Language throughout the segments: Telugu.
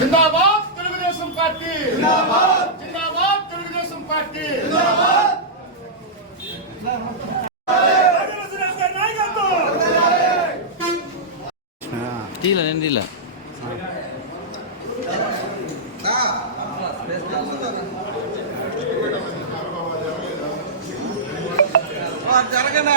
జిందాబాద్ తెలుగుదేశం పార్టీ జిందాబాద్ జిందాబాద్ తెలుగుదేశం పార్టీ జిందాబాద్ తీల నేను తీల జరగండి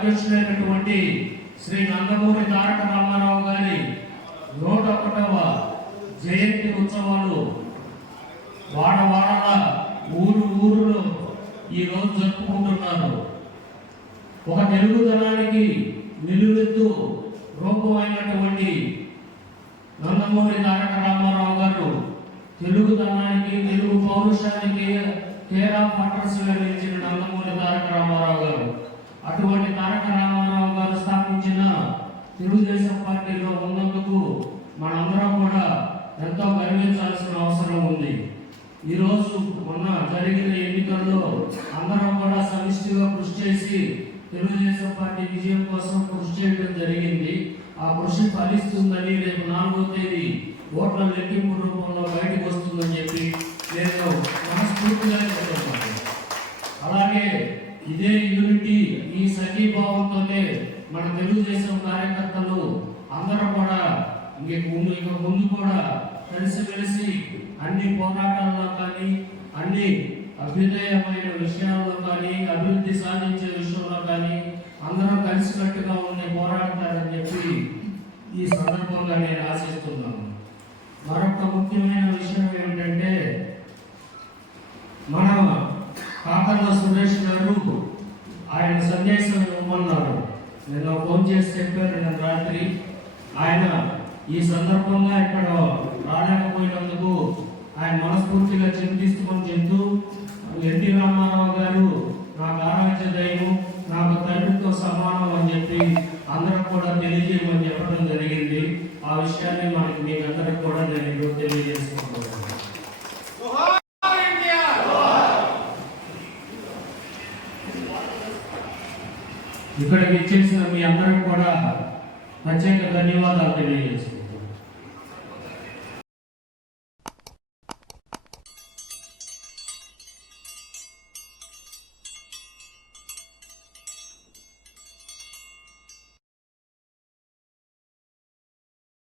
వ్యవస్థాపక అధ్యక్షుడైనటువంటి శ్రీ నందమూరి తారక రామారావు గారి నూట ఒకటవ జయంతి ఉత్సవాలు వాడవాడల ఊరు ఊరులో ఈ రోజు జరుపుకుంటున్నారు. ఒక తెలుగుదనానికి నిలువెత్తు రూపమైనటువంటి నందమూరి తారక రామారావు గారు తెలుగుతనానికి Telugu పౌరుషానికి care of address Nandamuri Taraka Rama Rao గారు అటువంటి తారక రామారావు గారు స్థాపించిన తెలుగుదేశం పార్టీలో ఉన్నందుకు మనందరం కూడా ఎంతో గర్వించాల్సిన అవసరం ఉంది ఈరోజు మొన్న జరిగిన ఎన్నికల్లో అందరం కూడా సమిష్టిగా కృషి చేసి తెలుగుదేశం పార్టీ విజయం కోసం కృషి చేయడం జరిగింది. ఆ కృషి ఫలిస్తుందని రేపు నాలుగో తేదీ ఓట్ల లెక్కింపు రూపంలో బయటకు వస్తుందని చెప్పి నేను మనస్ఫూర్తిగా చెప్తున్నాను అలాగే ఇదే యూనిటీ ఈ సంఘీభావంతోనే మన తెలుగుదేశం కార్యకర్తలు అందరూ కూడా ఇంక ముందు ఇక ముందు కూడా కలిసిమెలిసి అన్ని పోరాటాల్లో కానీ అన్ని అభ్యుదయమైన విషయాల్లో కానీ అభివృద్ధి సాధించే విషయంలో కానీ అందరం కలిసికట్టుగా ఉండి పోరాడతారని చెప్పి ఈ సందర్భంగా నేను ఆశిస్తున్నాను. మరొక ముఖ్యమైన విషయం ఏమిటంటే మన కాకర్ల సురేష్ గారు ఆయన సందేశం ఇవ్వమన్నారు. నేను ఫోన్ చేసి చెప్పాను నిన్న రాత్రి. ఆయన ఈ సందర్భంగా ఇక్కడ రాలేకపోయినందుకు ఆయన మనస్ఫూర్తిగా ఎన్టీ రామారావు గారు నాకు ఆరాధ్య దైవం నాకు తండ్రితో సమానం అని చెప్పి అందరూ కూడా తెలియజేయమని చెప్పడం జరిగింది. ఆ విషయాన్ని మనకి మీకు అందరికి కూడా నేను ఈరోజు తెలియజేసుకుంటున్నాను. ఇక్కడికి ఇచ్చేసిన మీ అందరికి కూడా ప్రత్యేక ధన్యవాదాలు తెలియజేస్తున్నాను.